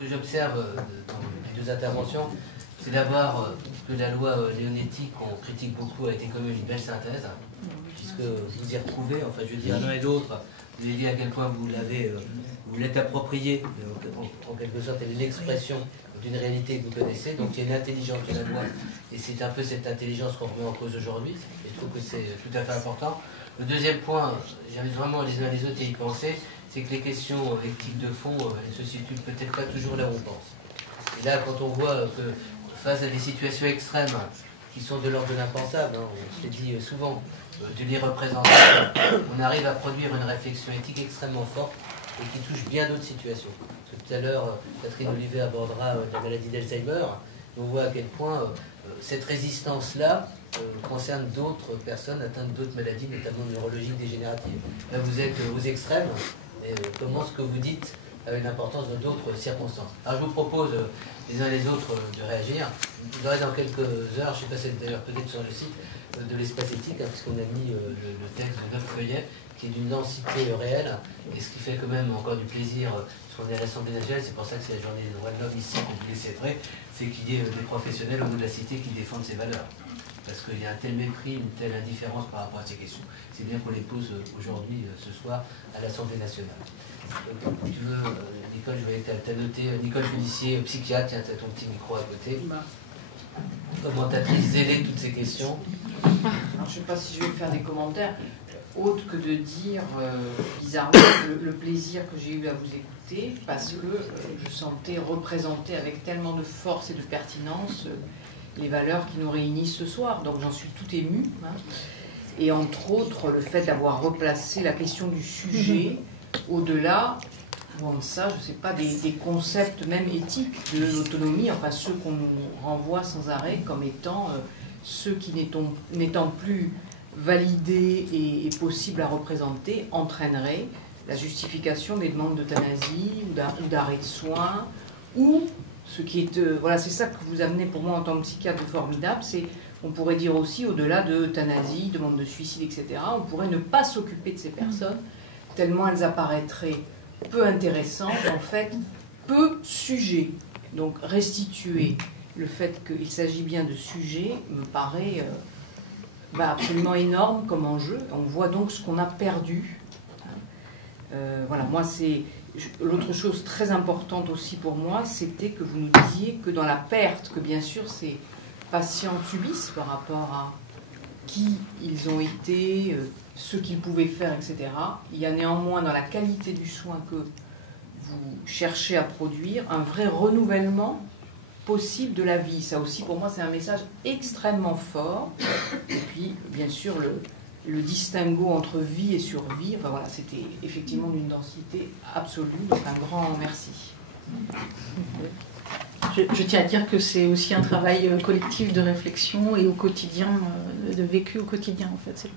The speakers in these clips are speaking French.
Ce que j'observe dans les deux interventions, c'est d'abord que la loi Leonetti, qu'on critique beaucoup, a été quand même une belle synthèse, puisque vous y retrouvez, enfin je veux dire l'un et l'autre, vous avez dit à quel point vous l'êtes approprié, en quelque sorte, elle est l'expression d'une réalité que vous connaissez, donc il y a une intelligence de la loi, et c'est un peu cette intelligence qu'on remet en cause aujourd'hui, et je trouve que c'est tout à fait important. Le deuxième point, j'invite vraiment les uns les autres à y penser, c'est que les questions éthiques de fond, elles se situent peut-être pas toujours là où on pense. Et là, quand on voit que face à des situations extrêmes qui sont de l'ordre de l'impensable, hein, on se l'est dit souvent, de l'irreprésentable, on arrive à produire une réflexion éthique extrêmement forte et qui touche bien d'autres situations. Parce que tout à l'heure, Catherine Olivet abordera la maladie d'Alzheimer. On voit à quel point cette résistance-là concerne d'autres personnes atteintes d'autres maladies, notamment neurologiques dégénératives. Là, vous êtes aux extrêmes, et comment ce que vous dites a une importance dans d'autres circonstances. Alors, je vous propose les uns et les autres de réagir. Vous aurez dans quelques heures, je ne sais pas si c'est d'ailleurs peut-être sur le site de l'espace éthique, hein, puisqu'on a mis le texte de 9 feuillets, qui est d'une densité réelle, et ce qui fait quand même encore du plaisir, parce qu'on est à l'Assemblée nationale, c'est pour ça que c'est la journée des droits de l'homme ici, qu'on voulait célébrer, c'est qu'il y ait des professionnels au bout de la cité qui défendent ces valeurs. Parce qu'il y a un tel mépris, une telle indifférence par rapport à ces questions. C'est bien qu'on les pose aujourd'hui, ce soir, à l'Assemblée nationale. Tu veux, Nicole, je voyais que tu as noté, Nicole Pélissier, psychiatre, tiens, tu as ton petit micro à côté. Commentatrice zélée de toutes ces questions. Alors, je ne sais pas si je vais faire des commentaires, autre que de dire, bizarrement, le plaisir que j'ai eu à vous écouter, parce que je sentais représenter avec tellement de force et de pertinence les valeurs qui nous réunissent ce soir. Donc j'en suis tout émue. Hein. Et entre autres, le fait d'avoir replacé la question du sujet au-delà, bon, ça, je ne sais pas, des concepts même éthiques de l'autonomie, enfin ceux qu'on nous renvoie sans arrêt comme étant ceux qui n'étant plus validés et possibles à représenter, entraîneraient la justification des demandes d'euthanasie ou d'arrêt de soins, ou ce qui est... voilà, c'est ça que vous amenez pour moi en tant que psychiatre de formidable, c'est, on pourrait dire aussi, au-delà de euthanasie, demande de suicide, etc., on pourrait ne pas s'occuper de ces personnes, tellement elles apparaîtraient peu intéressantes, en fait, peu sujets. Donc restituer le fait qu'il s'agit bien de sujets me paraît absolument énorme comme enjeu. On voit donc ce qu'on a perdu. Voilà, moi c'est... L'autre chose très importante aussi pour moi, c'était que vous nous disiez que dans la perte que bien sûr ces patients subissent par rapport à qui ils ont été, ce qu'ils pouvaient faire, etc., il y a néanmoins dans la qualité du soin que vous cherchez à produire un vrai renouvellement possible de la vie. Ça aussi pour moi c'est un message extrêmement fort. Et puis bien sûr le distinguo entre vie et survie, enfin voilà, c'était effectivement d'une densité absolue, donc un grand merci. Je tiens à dire que c'est aussi un travail collectif de réflexion et au quotidien, de vécu au quotidien en fait.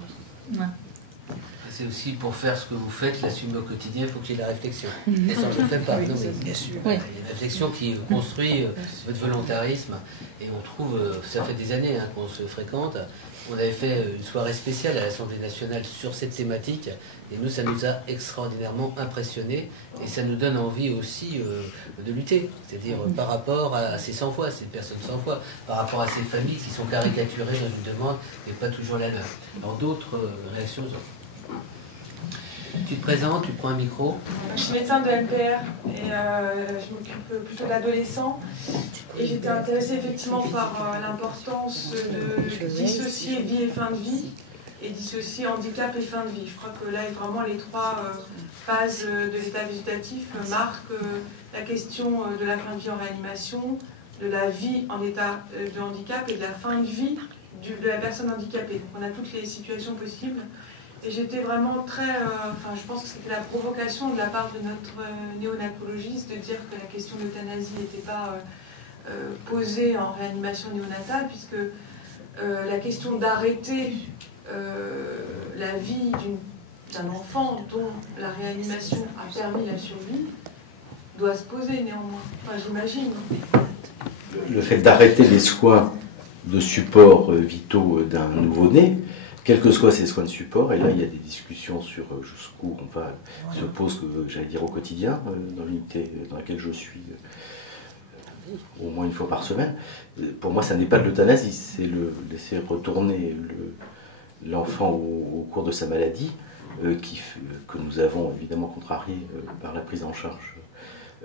C'est aussi pour faire ce que vous faites, l'assumer au quotidien, il faut qu'il y ait de la réflexion. Et ça, on ne le fait pas. Oui, non, ça, mais bien sûr. il y a une réflexion qui construit votre volontarisme. Et on trouve, ça fait des années qu'on se fréquente. On avait fait une soirée spéciale à l'Assemblée nationale sur cette thématique. Et nous, ça nous a extraordinairement impressionnés. Et ça nous donne envie aussi de lutter. C'est-à-dire par rapport à ces sans-foi, ces personnes sans-foi, par rapport à ces familles qui sont caricaturées dans une demande et pas toujours la leur. Alors d'autres réactions. Tu te présentes, tu prends un micro. Je suis médecin de NPR et je m'occupe plutôt d'adolescents. Et j'étais intéressée effectivement par l'importance de dissocier vie et fin de vie et dissocier handicap et fin de vie. Je crois que là, vraiment, les trois phases de l'état végétatif marquent la question de la fin de vie en réanimation, de la vie en état de handicap et de la fin de vie de la personne handicapée. Donc, on a toutes les situations possibles. Et j'étais vraiment très... je pense que c'était la provocation de la part de notre néonacologiste de dire que la question de l'euthanasie n'était pas posée en réanimation néonatale, puisque la question d'arrêter la vie d'un enfant dont la réanimation a permis la survie doit se poser néanmoins. Enfin, j'imagine. Le fait d'arrêter les soins de support vitaux d'un nouveau-né, quels que soient ces soins de support. Et là, il y a des discussions sur jusqu'où on va se pose, j'allais dire, au quotidien, dans l'unité dans laquelle je suis, au moins une fois par semaine. Pour moi, ça n'est pas de l'euthanasie, c'est laisser retourner l'enfant au cours de sa maladie, que nous avons évidemment contrarié par la prise en charge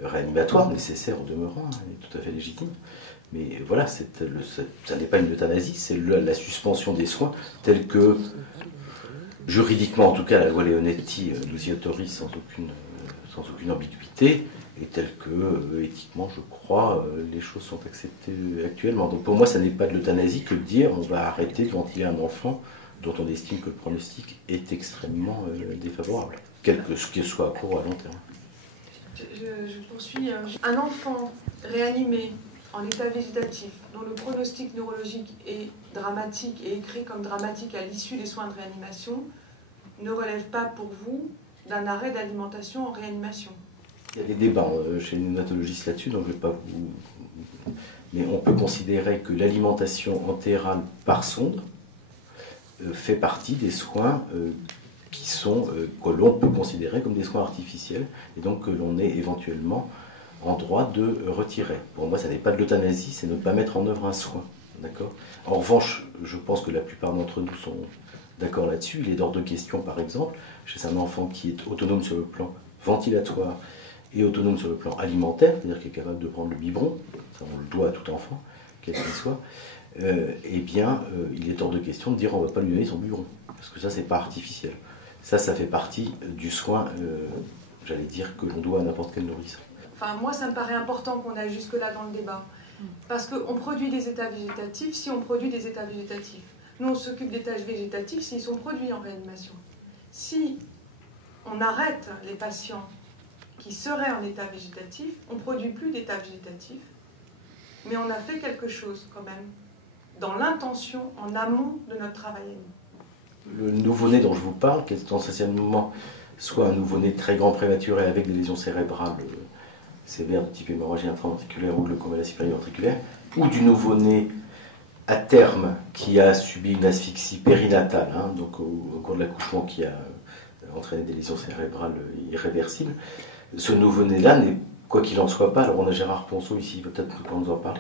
réanimatoire, nécessaire au demeurant, et tout à fait légitime. Mais voilà, ça n'est pas une euthanasie, c'est la suspension des soins, telle que, juridiquement en tout cas, la loi Leonetti nous y autorise sans aucune ambiguïté, et telle que, éthiquement, je crois, les choses sont acceptées actuellement. Donc pour moi, ça n'est pas de l'euthanasie que de dire on va arrêter de ventiler un enfant dont on estime que le pronostic est extrêmement défavorable, quel que ce soit à court ou à long terme. Je poursuis. Un enfant réanimé en état végétatif, dont le pronostic neurologique est dramatique et écrit comme dramatique à l'issue des soins de réanimation, ne relève pas pour vous d'un arrêt d'alimentation en réanimation? Il y a des débats chez les néonatologistes là-dessus, donc je ne vais pas vous... Mais on peut considérer que l'alimentation entérale par sonde fait partie des soins que l'on peut considérer comme des soins artificiels, et donc que l'on est éventuellement en droit de retirer. Pour moi, ça n'est pas de l'euthanasie, c'est ne pas mettre en œuvre un soin. D'accord ? En revanche, je pense que la plupart d'entre nous sont d'accord là-dessus. Il est hors de question, par exemple, chez un enfant qui est autonome sur le plan ventilatoire et autonome sur le plan alimentaire, c'est-à-dire qui est capable de prendre le biberon, ça on le doit à tout enfant, quel qu'il soit, eh bien, il est hors de question de dire on ne va pas lui donner son biberon, parce que ça, c'est pas artificiel. Ça fait partie du soin, j'allais dire, que l'on doit à n'importe quel nourrisson. Enfin, moi, ça me paraît important qu'on aille jusque-là dans le débat. Parce qu'on produit des états végétatifs si on produit des états végétatifs. Nous, on s'occupe d'états végétatifs s'ils sont produits en réanimation. Si on arrête les patients qui seraient en état végétatif, on ne produit plus d'état végétatif, mais on a fait quelque chose quand même, dans l'intention, en amont de notre travail à nous. Le nouveau-né dont je vous parle, qui est essentiellement soit un nouveau-né très grand prématuré avec des lésions cérébrales sévères de type hémorragie intraventriculaire ou glaucome périventriculaire, ou du nouveau-né à terme qui a subi une asphyxie périnatale, donc au cours de l'accouchement qui a entraîné des lésions cérébrales irréversibles, ce nouveau-né-là n'est, quoi qu'il en soit pas, alors on a Gérard Ponceau ici, peut-être qu'on nous en parle,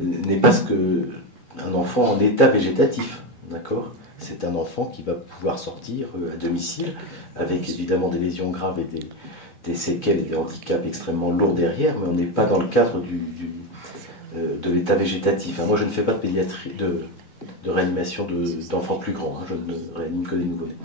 n'est pas ce qu'un enfant en état végétatif, d'accord ? C'est un enfant qui va pouvoir sortir à domicile, avec évidemment des lésions graves et des séquelles et des handicaps extrêmement lourds derrière, mais on n'est pas dans le cadre de l'état végétatif. Moi, je ne fais pas de pédiatrie, de réanimation d'enfants plus grands, je ne réanime que les nouveau-nés.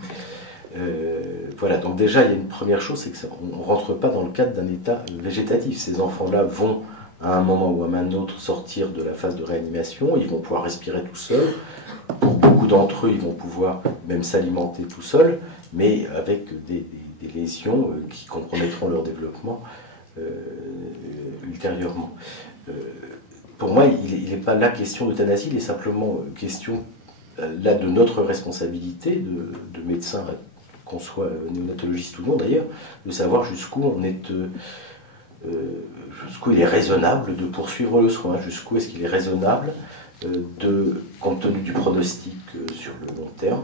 Voilà, donc déjà, il y a une première chose, c'est qu'on ne rentre pas dans le cadre d'un état végétatif. Ces enfants-là vont, à un moment ou à un autre, sortir de la phase de réanimation, ils vont pouvoir respirer tout seuls. Pour beaucoup d'entre eux, ils vont pouvoir même s'alimenter tout seuls, mais avec des lésions qui compromettront leur développement ultérieurement. Pour moi, il n'est pas la question d'euthanasie, il est simplement question là de notre responsabilité de médecins, qu'on soit néonatologiste ou non d'ailleurs, de savoir jusqu'où on est, jusqu'où il est raisonnable de poursuivre le soin, jusqu'où est-ce qu'il est raisonnable compte tenu du pronostic sur le long terme,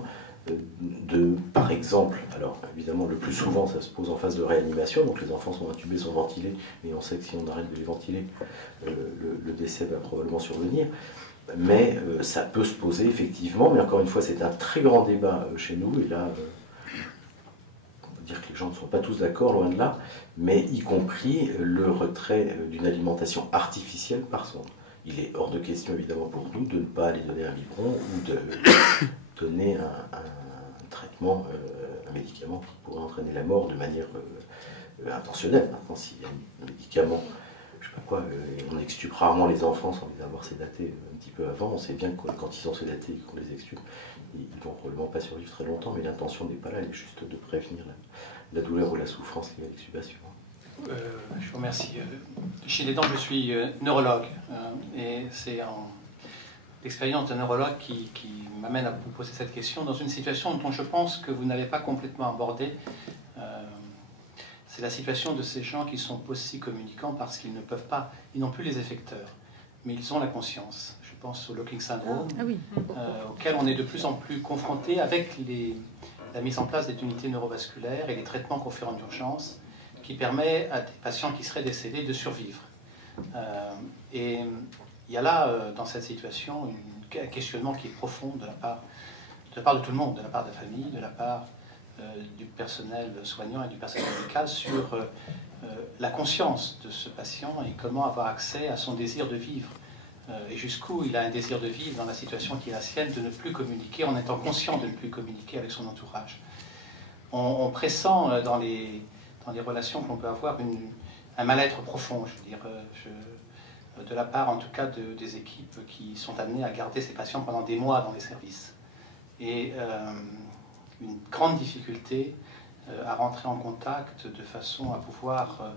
par exemple, alors évidemment le plus souvent ça se pose en phase de réanimation, donc les enfants sont intubés, sont ventilés, et on sait que si on arrête de les ventiler, le décès va probablement survenir, mais ça peut se poser effectivement, mais encore une fois c'est un très grand débat chez nous, et là on va dire que les gens ne sont pas tous d'accord, loin de là, mais y compris le retrait d'une alimentation artificielle par sonde. Il est hors de question, évidemment, pour nous de ne pas aller donner un biberon ou de donner un traitement, un médicament qui pourrait entraîner la mort de manière intentionnelle. Maintenant, s'il y a un médicament, je ne sais pas quoi, on extupe rarement les enfants sans les avoir sédatés un petit peu avant. On sait bien que quand ils sont sédatés et qu'on les extupe, ils ne vont probablement pas survivre très longtemps, mais l'intention n'est pas là, elle est juste de prévenir la douleur ou la souffrance liée à l'extubation. Je vous remercie. Chez les dents, je suis neurologue et c'est l'expérience d'un neurologue qui m'amène à vous poser cette question dans une situation dont je pense que vous n'avez pas complètement abordé. C'est la situation de ces gens qui sont aussi communicants parce qu'ils ne peuvent pas, ils n'ont plus les effecteurs. mais ils ont la conscience. Je pense au locking syndrome, Ah oui. auquel on est de plus en plus confronté avec la mise en place des unités neurovasculaires et les traitements qu'on fait en urgence, qui permet à des patients qui seraient décédés de survivre. Et il y a là, dans cette situation, un questionnement qui est profond de la part de tout le monde, de la part de la famille, de la part du personnel soignant et du personnel médical sur la conscience de ce patient et comment avoir accès à son désir de vivre. Et jusqu'où il a un désir de vivre dans la situation qui est la sienne, de ne plus communiquer en étant conscient de ne plus communiquer avec son entourage. On pressent dans les relations qu'on peut avoir un mal-être profond, je veux dire, de la part en tout cas des équipes qui sont amenées à garder ces patients pendant des mois dans les services. Et une grande difficulté à rentrer en contact de façon à pouvoir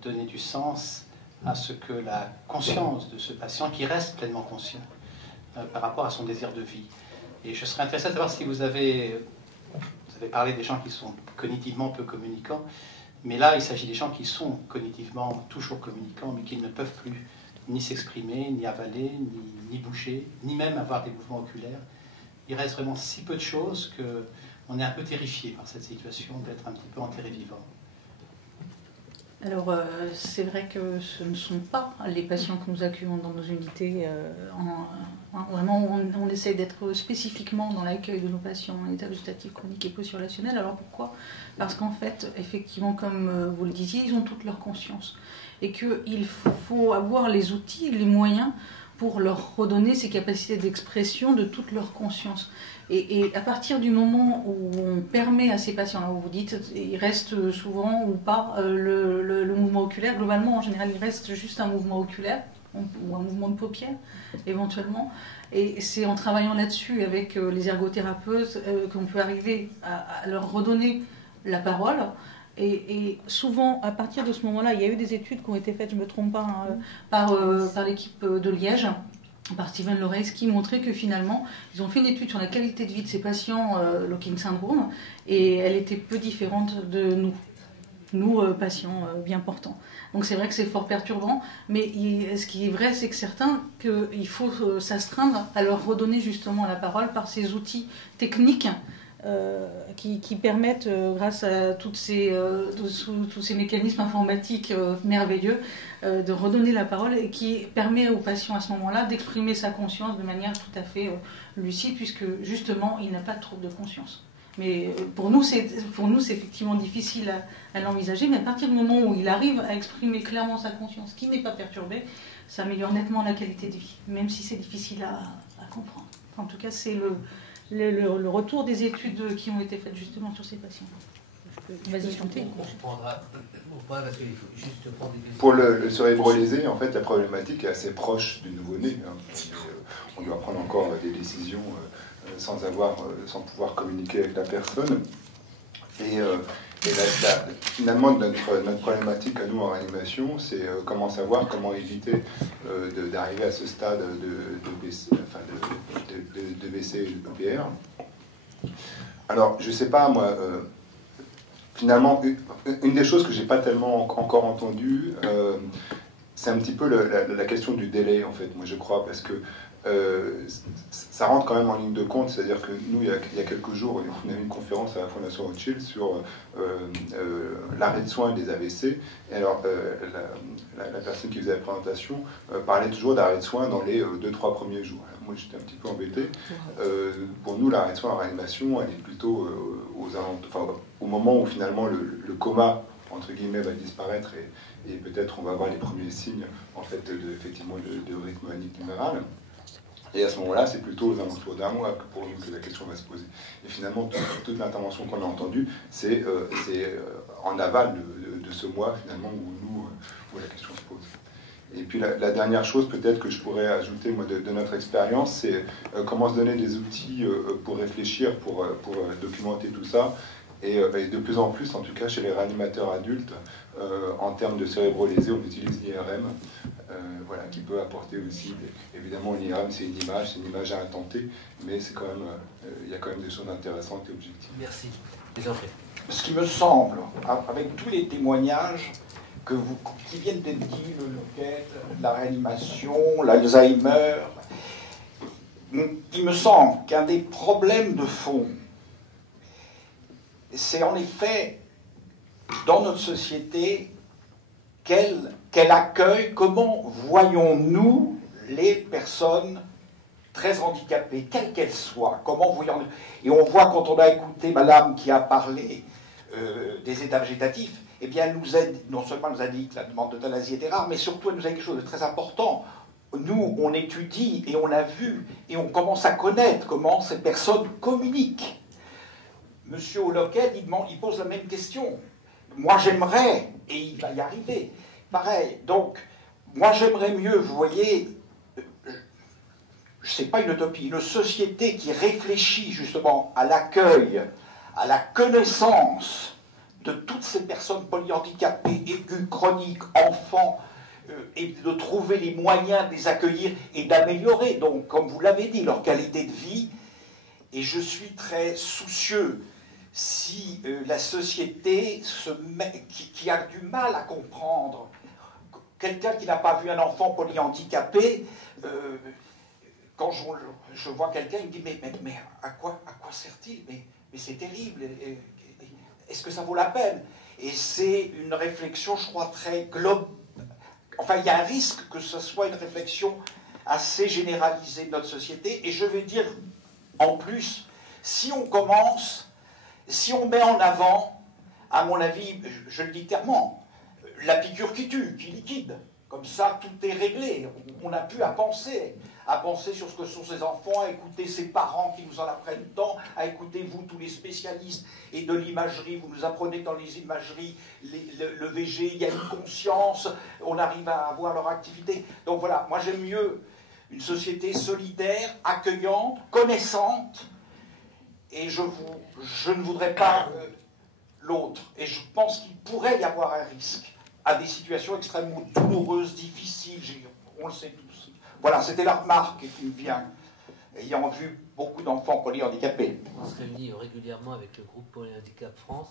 donner du sens à ce que la conscience de ce patient, qui reste pleinement conscient par rapport à son désir de vie. Et je serais intéressé de savoir si vous avez parlé des gens qui sont cognitivement peu communicants, mais là il s'agit des gens qui sont cognitivement toujours communicants, mais qui ne peuvent plus ni s'exprimer, ni avaler, ni bouger, ni même avoir des mouvements oculaires. Il reste vraiment si peu de choses qu'on est un peu terrifié par cette situation d'être un petit peu enterré vivant. Alors, c'est vrai que ce ne sont pas les patients que nous accueillons dans nos unités. Vraiment, on essaie d'être spécifiquement dans l'accueil de nos patients en état végétatif chronique et post-surrélationnel. Alors pourquoi ? Parce qu'en fait, effectivement, comme vous le disiez, ils ont toute leur conscience. Et qu'il faut avoir les outils, les moyens pour leur redonner ces capacités d'expression de toute leur conscience. Et à partir du moment où on permet à ces patients-là, où vous dites, il reste souvent ou pas le mouvement oculaire, globalement, en général, il reste juste un mouvement oculaire ou un mouvement de paupières, éventuellement. Et c'est en travaillant là-dessus avec les ergothérapeutes qu'on peut arriver à leur redonner la parole. Et souvent, à partir de ce moment-là, il y a eu des études qui ont été faites, je ne me trompe pas, par l'équipe de Liège, par Steven Loreis, qui montrait que finalement, ils ont fait une étude sur la qualité de vie de ces patients locking syndrome, et elle était peu différente de nous patients bien portants. Donc c'est vrai que c'est fort perturbant, mais ce qui est vrai, c'est que certains, qu'il faut s'astreindre à leur redonner justement la parole par ces outils techniques qui permettent, grâce à tous ces mécanismes informatiques merveilleux, de redonner la parole et qui permet au patient à ce moment-là d'exprimer sa conscience de manière tout à fait lucide, puisque justement il n'a pas de trouble de conscience. Mais pour nous, c'est effectivement difficile à l'envisager, mais à partir du moment où il arrive à exprimer clairement sa conscience, qui n'est pas perturbée, ça améliore nettement la qualité de vie, même si c'est difficile à comprendre. En tout cas, c'est le retour des études qui ont été faites justement sur ces patients. Vas-y, chanter. Pour le cérébro-lésé, en fait, la problématique est assez proche du nouveau-né. On doit prendre encore des décisions sans pouvoir communiquer avec la personne. Et finalement, notre problématique à nous en réanimation, c'est comment éviter d'arriver à ce stade de BC et de PPR. Alors, je ne sais pas, moi, finalement, une des choses que je n'ai pas tellement encore entendues, c'est un petit peu la question du délai, en fait, moi je crois, parce que ça rentre quand même en ligne de compte, c'est-à-dire que nous, il y a quelques jours, on a eu une conférence à la Fondation Rothschild sur l'arrêt de soins des AVC, et alors la personne qui faisait la présentation parlait toujours d'arrêt de soins dans les 2-3 premiers jours. Alors, moi j'étais un petit peu embêté. Pour nous, l'arrêt de soins en réanimation, elle est plutôt au moment où finalement le coma, entre guillemets, va disparaître et peut-être on va avoir les premiers signes en fait, effectivement de rythme numéral. Et à ce moment-là, c'est plutôt aux alentours d'un mois que pour nous que la question va se poser. Et finalement, toute l'intervention qu'on a entendue, c'est en aval de ce mois, finalement, où la question se pose. Et puis la dernière chose peut-être que je pourrais ajouter moi, de notre expérience, c'est comment se donner des outils pour réfléchir, pour documenter tout ça. Et de plus en plus, en tout cas chez les réanimateurs adultes, en termes de cérébro-lésés, on utilise l'IRM, voilà, qui peut apporter aussi, évidemment l'IRM c'est une image à intenter, mais c'est quand même, il y a quand même des choses intéressantes et objectives. Merci. Ce qui me semble, avec tous les témoignages qui viennent d'être dits, le Lockheed, la réanimation, l'Alzheimer. Il me semble qu'un des problèmes de fond, c'est en effet, dans notre société, quel accueil, comment voyons-nous les personnes très handicapées, quelles qu'elles soient, comment voyons-nous. Et on voit quand on a écouté Madame qui a parlé des états végétatifs, eh bien, elle nous aide, non seulement elle nous a dit que la demande d'euthanasie était rare, mais surtout elle nous a dit quelque chose de très important. Nous, on étudie et on a vu et on commence à connaître comment ces personnes communiquent. Monsieur Holoquet, il pose la même question. Moi, j'aimerais, et il va y arriver, pareil. Donc, moi, j'aimerais mieux, vous voyez, c'est pas une utopie, une société qui réfléchit justement à l'accueil, à la connaissance de toutes ces personnes polyhandicapées, aiguës, chroniques, enfants, et de trouver les moyens de les accueillir et d'améliorer, donc, comme vous l'avez dit, leur qualité de vie. Et je suis très soucieux si la société qui a du mal à comprendre, quelqu'un qui n'a pas vu un enfant polyhandicapé, quand je vois quelqu'un, il me dit mais à quoi sert-il, mais c'est terrible, est-ce que ça vaut la peine? Et c'est une réflexion, je crois, très globale. Enfin, il y a un risque que ce soit une réflexion assez généralisée de notre société. Et je vais dire, en plus, si on met en avant, à mon avis, je le dis clairement, la piqûre qui tue, qui liquide. Comme ça, tout est réglé. On n'a plus à penser sur ce que sont ces enfants, à écouter ses parents qui nous en apprennent tant, à écouter vous, tous les spécialistes et de l'imagerie. Vous nous apprenez dans les imageries, le VG, il y a une conscience, on arrive à avoir leur activité. Donc voilà, moi j'aime mieux une société solidaire, accueillante, connaissante, et je ne voudrais pas l'autre. Et je pense qu'il pourrait y avoir un risque à des situations extrêmement douloureuses, difficiles, on le sait tous. Voilà, c'était la remarque qui me vient, ayant vu beaucoup d'enfants polyhandicapés. On se réunit régulièrement avec le groupe Polyhandicap France,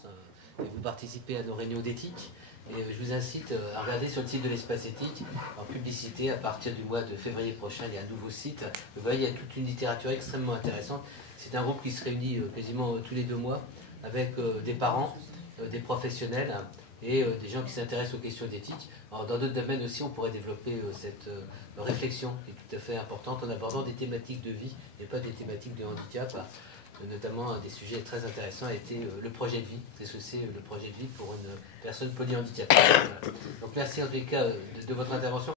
et vous participez à nos réunions d'éthique. Et je vous incite à regarder sur le site de l'Espace Éthique, en publicité, à partir du mois de février prochain, il y a un nouveau site. Vous voyez, il y a toute une littérature extrêmement intéressante. C'est un groupe qui se réunit quasiment tous les 2 mois, avec des parents, des professionnels, et des gens qui s'intéressent aux questions d'éthique. Alors, dans d'autres domaines aussi, on pourrait développer cette réflexion qui est tout à fait importante en abordant des thématiques de vie et pas des thématiques de handicap. Notamment, un des sujets très intéressants a été le projet de vie. Qu'est-ce que c'est le projet de vie pour une personne polyhandicapée? Donc merci en tout cas de votre intervention.